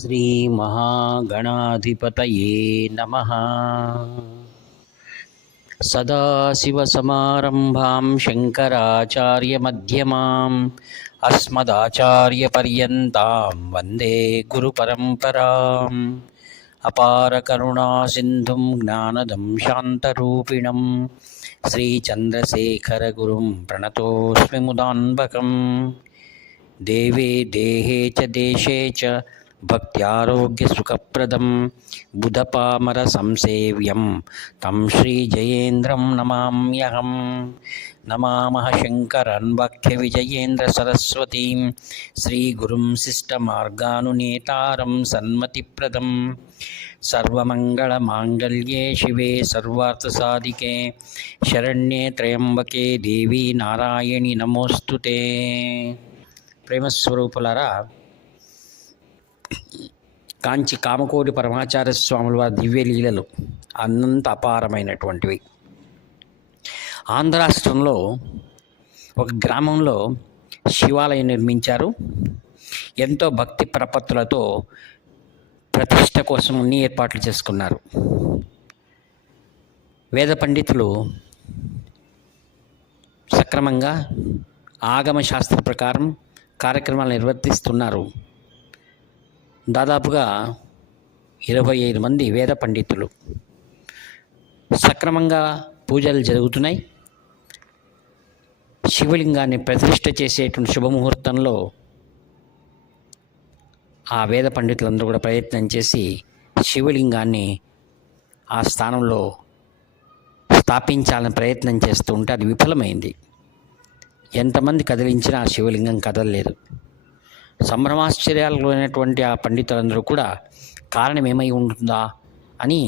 श्रीमहागणाधिपतये नमः। सदाशिवसमारम्भां शङ्कराचार्यमध्यमाम् अस्मदाचार्यपर्यन्तां वन्दे गुरुपरम्पराम्। अपारकरुणासिन्धुं ज्ञानदं शान्तरूपिणं श्रीचन्द्रशेखरगुरुं प्रणतोऽस्मि मुदान्वकम्। देवे देहे च देशे च भक्त्यारोग्यसुखप्रदं बुधपामरसंसेव्यं तं श्रीजयेन्द्रं नमाम्यहम्। नमामः शङ्करं वाक्यविजयेन्द्रसरस्वतीं श्रीगुरुं शिष्टमार्गानुनेतारं सन्मतिप्रदं। सर्वमङ्गलमाङ्गल्ये शिवे सर्वार्थसाधिके शरण्ये त्र्यम्बके देवी नारायणि नमोऽस्तुते। ప్రేమస్వరూపులారా, కాంచి కామకోటి పరమాచార్య స్వాముల వారి దివ్య లీలలు అనంత అపారమైనటువంటివి. ఆంధ్ర రాష్ట్రంలో ఒక గ్రామంలో శివాలయం నిర్మించారు. ఎంతో భక్తి ప్రపత్తులతో ప్రతిష్ట కోసం అన్ని ఏర్పాట్లు చేసుకున్నారు. వేద పండితులు సక్రమంగా ఆగమ శాస్త్ర ప్రకారం కార్యక్రమాలు నిర్వర్తిస్తున్నారు. దాదాపుగా 25 మంది వేద పండితులు సక్రమంగా పూజలు జరుగుతున్నాయి. శివలింగాన్ని ప్రతిష్ఠ చేసేటువంటి శుభముహూర్తంలో ఆ వేద పండితులందరూ కూడా ప్రయత్నం చేసి శివలింగాన్ని ఆ స్థానంలో స్థాపించాలని ప్రయత్నం చేస్తూ ఉంటే అది విఫలమైంది. ఎంతమంది కదిలించినా ఆ శివలింగం కదలలేదు. సంభ్రమాశ్చర్యాలైనటువంటి ఆ పండితులందరూ కూడా కారణం ఏమై ఉంటుందా అని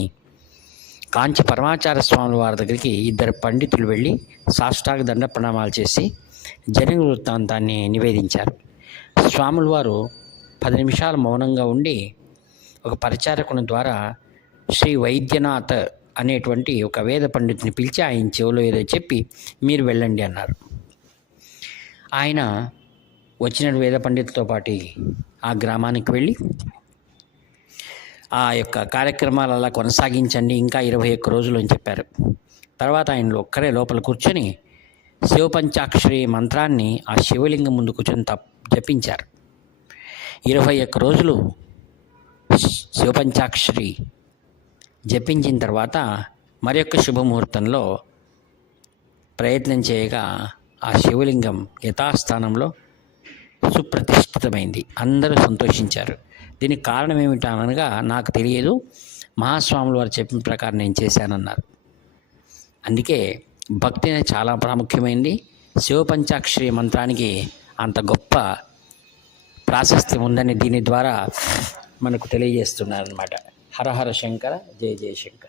కాంచి పరమాచార్య స్వాముల వారి దగ్గరికి 2 పండితులు వెళ్ళి సాష్టాంగ దండ ప్రణామాలు చేసి జరిగిన వృత్తాంతాన్ని నివేదించారు. స్వాముల వారు 10 నిమిషాలు మౌనంగా ఉండి ఒక పరిచారకుని ద్వారా శ్రీ వైద్యనాథ్ అనేటువంటి ఒక వేద పండితుని పిలిచి ఆయన చెవిలో ఏదో చెప్పి మీరు వెళ్ళండి అన్నారు. ఆయన వచ్చిన వేద పండితులతో పాటు ఆ గ్రామానికి వెళ్ళి ఆ యొక్క కార్యక్రమాలు అలా కొనసాగించండి ఇంకా 21 రోజులు అని చెప్పారు. తర్వాత ఆయన ఒక్కరే లోపల కూర్చొని శివపంచాక్షరి మంత్రాన్ని ఆ శివలింగం ముందు కూర్చొని జపించారు. 21 రోజులు శివపంచాక్షరి జపించిన తర్వాత మరొక శుభముహూర్తంలో ప్రయత్నం చేయగా ఆ శివలింగం యథాస్థానంలో సుప్రతిష్ఠితమైంది. అందరూ సంతోషించారు. దీనికి కారణం ఏమిటనగా నాకు తెలియదు, మహాస్వాములు వారు చెప్పిన ప్రకారం నేను చేశానన్నారు. అందుకే భక్తి అనేది చాలా ప్రాముఖ్యమైనది. శివపంచాక్షరి మంత్రానికి అంత గొప్ప ప్రాశస్త్యం ఉందని దీని ద్వారా మనకు తెలియజేస్తున్నారన్నమాట. హర హర శంకర, జయ జయ శంకర.